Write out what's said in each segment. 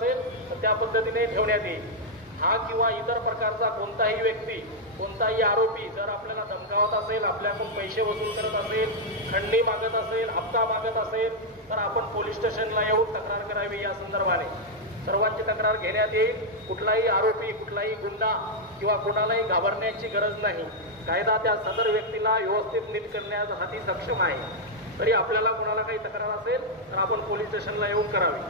असेल तर त्या पद्धतीने ठेवण्यात येईल। हा किंवा इतर प्रकारचा कोणताही व्यक्ती, कोणताही आरोपी जर आपल्याला धमकावत असेल, आपल्याकडून पैसे वसूल करत असेल, खंडणी मागत असेल, हप्ता मागत असेल तर आपण पोलीस स्टेशनला येऊन तक्रार करावी। या संदर्भाने सर्वांची तक्रार घेण्यात येईल। कुठलाही आरोपी, कुठलाही गुंडा किंवा कुणालाही घाबरण्याची गरज नाही। कायदा त्या सदर व्यक्तीला व्यवस्थित नीट करण्यासाठी सक्षम आहे। तरी आपल्याला कुणाला काही तक्रार असेल तर आपण पोलीस स्टेशनला येऊन करावी।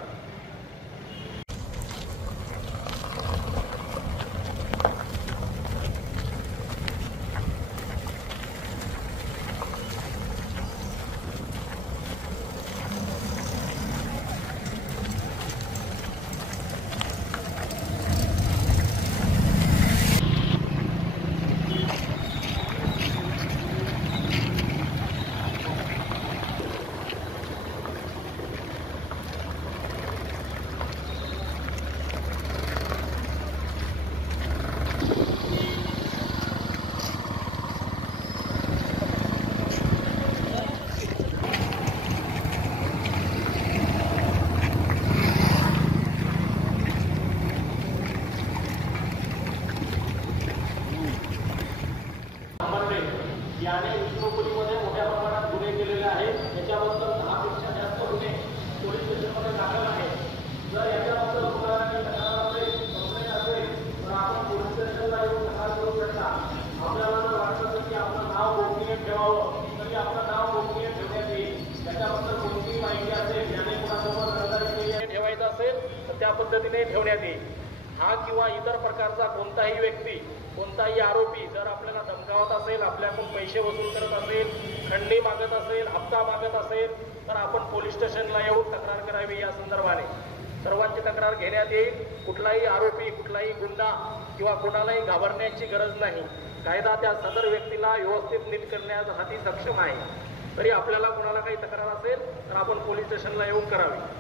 याने विष्णुपुरीमध्ये मोठ्या प्रमाणात गुन्हे केलेले आहेत। याच्याबद्दल 10 पेक्षा जास्त गुन्हे पोलीस स्टेशनमध्ये दाखल आहेत। जर याच्याबद्दल कुणाला तक्रार असेल, कंप्लेंट असेल तर आपण पोलीस स्टेशनला येऊन तक्रार करू शकता। आपल्याला जर वाटतं की आपलं नाव गोपनीय ठेवावं तरी आपलं नाव गोपनीय ठेवण्यात येईल। त्याच्याबद्दल कोणतीही माहिती असेल, याने कुणासोबत रहदारी ठेवायचं असेल तर त्या पद्धतीने ठेवण्यात येईल। हा किंवा इतर प्रकारचा कोणताही व्यक्ती, कोणताही आरोपी जर आपल्याला धमकावत असेल, आपल्याकडून पैसे वसूल करत असेल, खंडणी मागत असेल, हप्ता मागत असेल तर आपण पोलीस स्टेशनला येऊन तक्रार करावी। या संदर्भाने सर्वांची तक्रार घेण्यात येईल। कुठलाही आरोपी, कुठलाही गुंडा किंवा कुणालाही घाबरण्याची गरज नाही। कायदा त्या सदर व्यक्तीला व्यवस्थित नीट करण्यासाठी सक्षम आहे। तरी आपल्याला कुणाला काही तक्रार असेल तर आपण पोलीस स्टेशनला येऊन करावी।